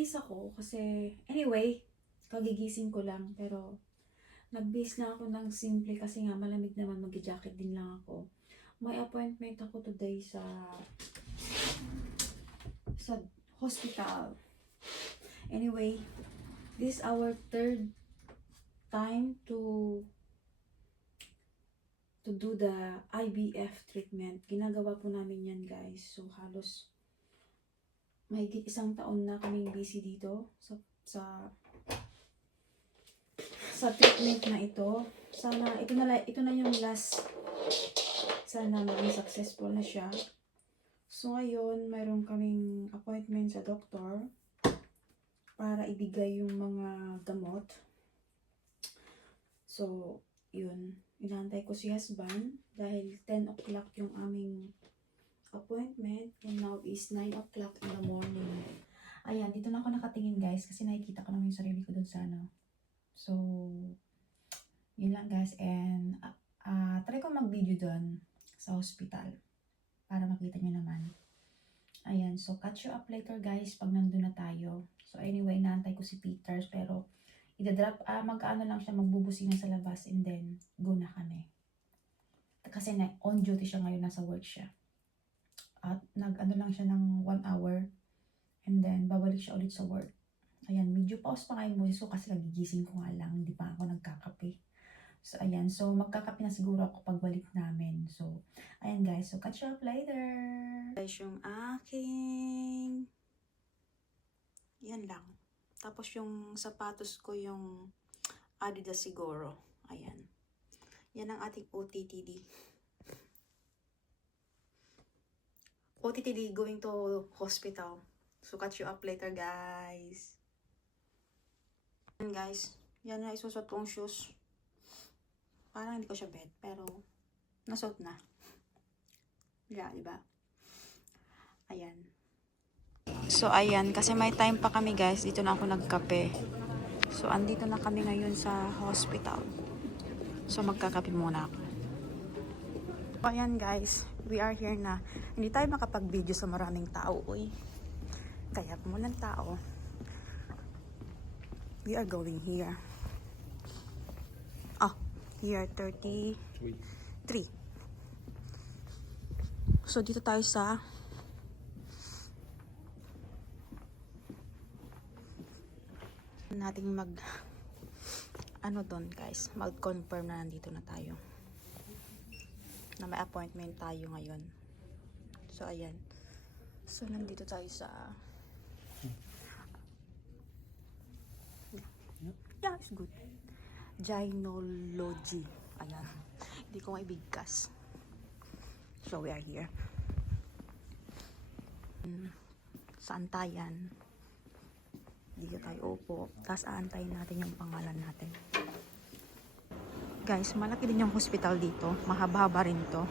Nagbihis ako kasi, anyway, kagigising ko lang. Pero, nagbihis lang ako ng simple kasi nga malamig naman, mag-jacket din lang ako. May appointment ako today sa hospital. Anyway, this is our third time to do the IVF treatment. Ginagawa po namin yan, guys. So, halos mahigit 1 taon na kaming busy dito sa treatment na ito. Sana ito na yung last. Sana maging successful na siya. So ngayon, mayroon kaming appointment sa doktor para ibigay yung mga gamot. So, yun. Inaantay ko si husband dahil 10 o'clock yung aming appointment and now is 9 o'clock in the morning. Ayan, dito na ako nakatingin, guys, kasi nakikita ko naman yung sarili ko dun sa ano. So, yun lang, guys, and try ko mag-video dun sa hospital para makita nyo naman. Ayan, so catch you up later, guys, pag nandun na tayo. So anyway, naantay ko si Peters, pero idadrop, mag-ano lang siya, magbubusina sa labas, and then go na kami. Kasi on duty siya ngayon, nasa work siya. At nag-ano lang siya ng 1 hour, and then babalik siya ulit sa work. Ayan, medyo pause pa ngayon mo, so kasi nagigising ko nga lang, hindi pa ako nagkakape. So, ayan. So, magkakape na siguro ako pagbalik namin. So, ayan, guys. So, catch you up later. Guys, yung aking... Yan lang. Tapos, yung sapatos ko, yung Adidas siguro. Ayan. Yan ang ating OTTD. OTTD going to hospital. So, catch you up later, guys. Ayan, guys. Yan na isusot kong shoes. Parang hindi ko siya bet, pero nasuot na. Yeah, diba? Ayan. So, ayan. Kasi may time pa kami, guys. Dito na ako nagkape. So, andito na kami ngayon sa hospital. So, magkakape muna ako. So, ayan, guys. We are here na. Hindi tayo makapag-video sa maraming tao, uy. Kaya kung walang tao, we are going here. Here, 33. So, dito tayo sa nating ano doon, guys, mag-confirm na nandito na tayo. Na may appointment tayo ngayon. So, ayan. So, nandito tayo sa yeah, it's good. Gynology. Ayan. Hindi ko maibigkas. So, we are here. Sa antayan. Dito tayo upo. Tapos, aantayin natin yung pangalan natin. Guys, malaki din yung hospital dito. Mahaba-haba rin to.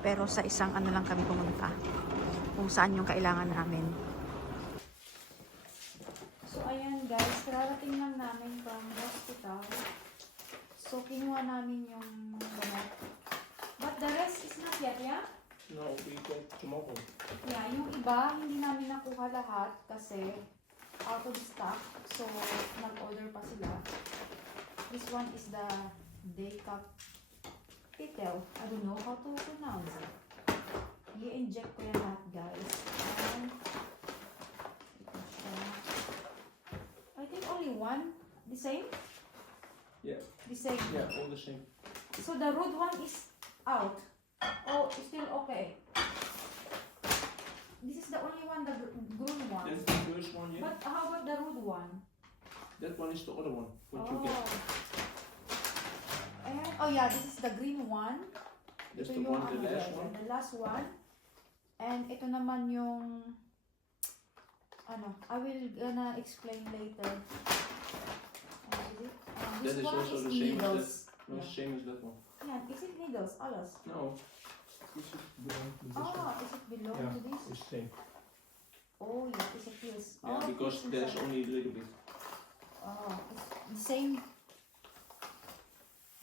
Pero sa isang ano lang kami pumunta. Kung saan yung kailangan namin. So, ayan, guys. Kararating lang namin from hospital. So, kinuha namin yung gamot. But the rest is not yet, yeah? No, we get tomorrow. Yeah, yung iba, hindi namin nakuha lahat kasi out of stock. So, nag-order pa sila. This one is the Decaptitel. I don't know how to pronounce it. I-inject ko yan lahat, guys. And, ito siya. I think only one. The same? Yeah. The same. Yeah, all the same. So the root one is out. Oh, it's still okay. This is the only one, the green one. That's the first one, yeah. But how about the root one? That one is the other one. What you get? And, oh yeah, this is the green one. That's Ito the yung one, the ano, last yeah, one. the last one. And ito naman yung ano, I will gonna explain later. That This is one also is the same as needles. that. No, same as that one. Yeah, is it needles? Alles. No. This is belong to this one. Oh, is it belong Yeah, to this? it's the same. Oh yeah, is it pills? Yeah, Oh, because pills there's inside. only a little bit. Oh, it's the same.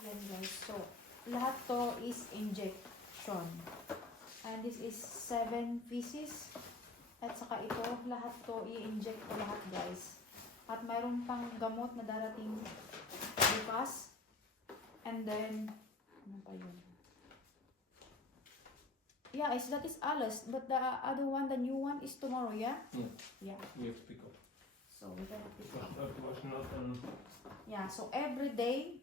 Yan guys. So, lahat to is injection. And this is 7 pieces. At saka ito, lahat to, i-inject ko lahat guys. At mayroon pang gamot na darating bukas. And then, ano pa yun? Yeah, that is alles. But the other one, the new one is tomorrow, yeah? Yeah. Yeah. We have to pick up. So, we gotta pick up. That was not Yeah, so every day,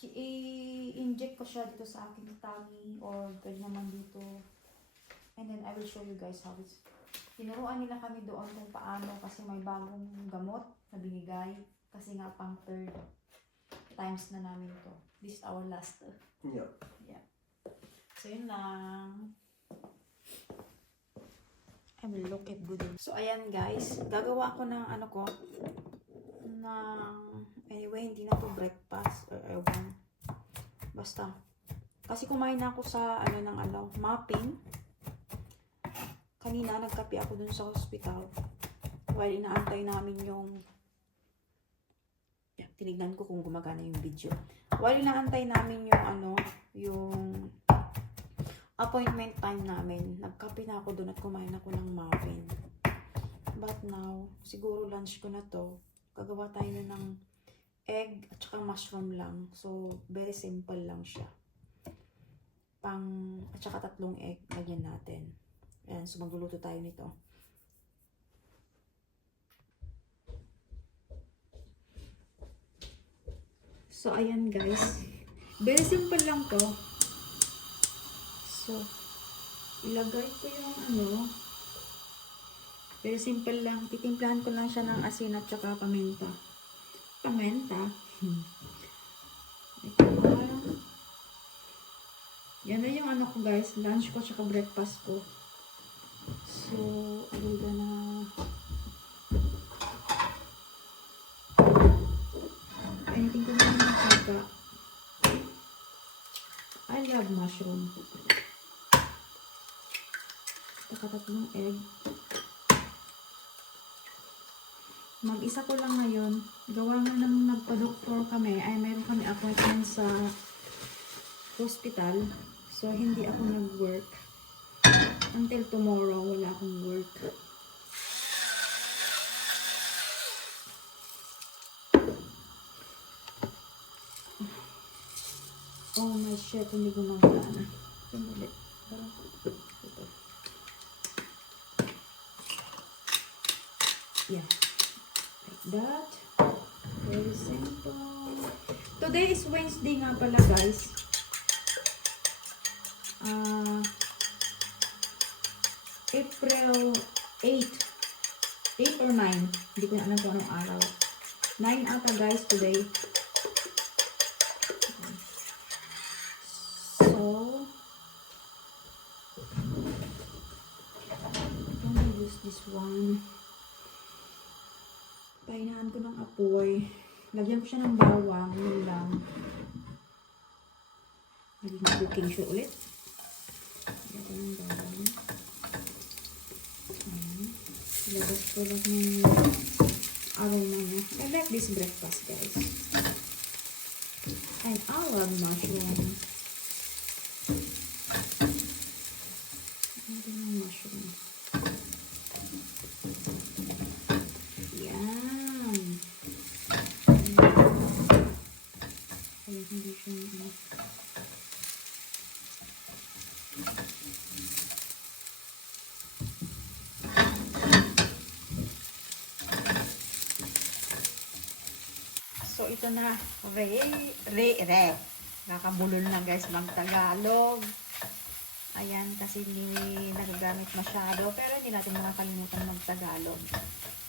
i-inject ko siya dito sa aking tummy or pwede naman dito. And then I will show you guys how it's. Tinuruan nila kami doon kung paano kasi may bagong gamot na binigay. Kasi nga pang third times na namin to. This is our last. Yeah. Yeah. So yun lang. I will look it good. So ayan guys, gagawa ko ng ano ko. Anyway, hindi na to breakfast or ewan. Basta. Kasi kumain na ako sa mapping. Kanina nagkape ako dun sa hospital. While inaantay namin yung tinignan ko kung gumagana yung video. While inaantay namin yung appointment time namin, nagkape na ako dun at kumain ako ng muffin. But now, siguro lunch ko na to. Gagawa tayo na ng egg at saka mushroom lang. So, very simple lang siya. At saka 3 egg, lagyan natin. Ayan, so magluluto tayo nito. So, ayan guys. Very simple lang to. So, ilagay ko yung very simple lang. Titimplahan ko lang siya ng asin at saka paminta. Paminta? Ito na. Yan na yung ko guys. Lunch ko at saka breakfast ko. So, I'm gonna anything ko naman magkaka. I love mushroom. Saka 3 egg. Mag-isa ko lang ngayon. Gawa nga nang nagpa-doktor kami. Ay, mayroon kami appointment sa hospital. So, hindi ako nag-work. Until tomorrow, wala akong work. Oh my shit, hindi gumagana na. Pinuli. Ito. Yeah. Like that. Very simple. Today is Wednesday nga pala guys. April 8. 8 or 9. Hindi ko na alam kung anong araw. 9 ata guys today. So, I'm gonna use this one. Pahinaan ko ng apoy. Lagyan ko siya ng bawang. Yun lang. Maging cooking show ulit. Lagyan ko ng bawang. Ilabas ko lang yung aroma niya. I like this breakfast, guys. And I love mushroom. Ito yung mushroom. Yan. Kaya hindi siya So, ito na. Nakabulol na guys mag-Tagalog. Ayan, kasi hindi nagagamit masyado. Pero hindi natin makakalimutan mag-Tagalog.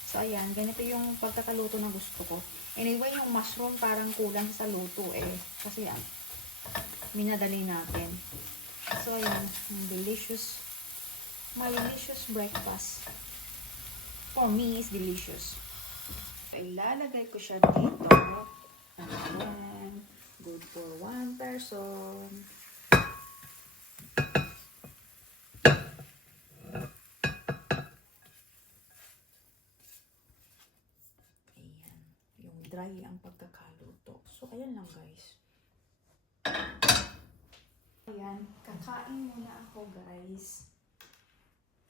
So, ayan. Ganito yung pagkakaluto na gusto ko. Anyway, yung mushroom parang kulang sa luto eh. Kasi yan, minadali natin. So, ayan. My delicious breakfast. For me, is delicious. Ilalagay ko siya dito. Ayan. Good for 1 person. Ayan. Yung dry ang pagkakaluto. So, ayan lang guys. Ayan. Kakain muna ako guys.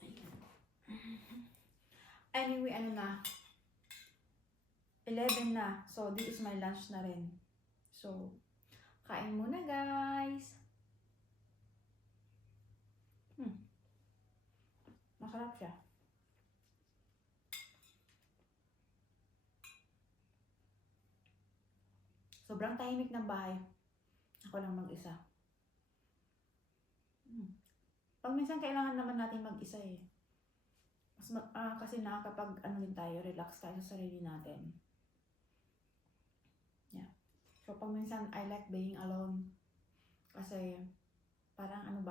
Ayan. Anyway, ano na? 11 na. So, this is my lunch na rin. So, kain muna, guys. Masarap siya. Sobrang tahimik ng bahay. Ako lang mag-isa. Pag minsan kailangan naman natin mag-isa eh. Kasi nakakapag din tayo, relax tayo sa sarili natin. Yeah. So pag minsan I like being alone. Kasi parang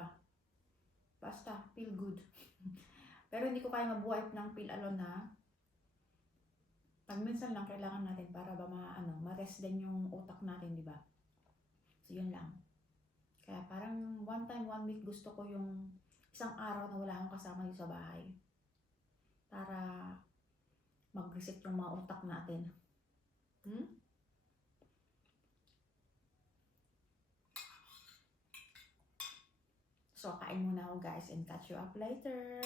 basta feel good. Pero hindi ko kaya mabuhay ng feel alone na. Pag minsan lang kailangan natin para ba ma-rest din yung utak natin, di ba? So yun lang. Kaya parang one time, 1 week gusto ko yung isang araw na wala akong kasama dito sa bahay. Para mag-reset yung mga utak natin. So, kain muna ako guys and catch you up later.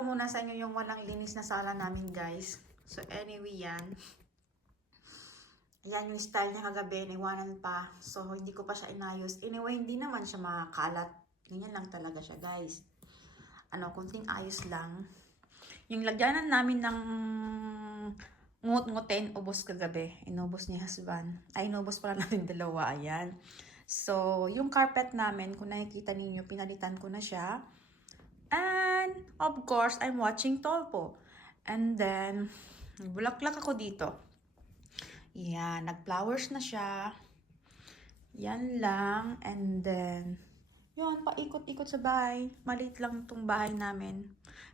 Muna sa inyo yung walang linis na sala namin guys. So, anyway yan. Yan yung style niya kagabi, naiwanan pa. So, hindi ko pa siya inayos. Anyway, hindi naman siya makakalat. Ganyan lang talaga siya guys. Kunting ayos lang. Yung lagyanan namin ng ngut-ngutin, ubos kagabi. Inubos ni husband. Ay, inubos pala natin dalawa. Ayan. So, yung carpet namin, kung nakikita ninyo, pinalitan ko na siya. And, of course, I'm watching Tolpo. And then, bulaklak ako dito. Yan, nag-flowers na siya. Yan lang. And then, yun, paikot-ikot sa bahay. Maliit lang itong bahay namin.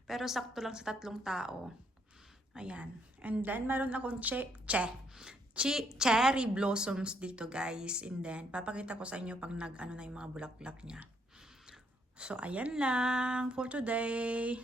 Pero sakto lang sa 3 tao. Ayan. And then, meron akong cherry blossoms dito, guys. And then, papakita ko sa inyo pag na yung mga bulaklak niya. So, ayan lang for today.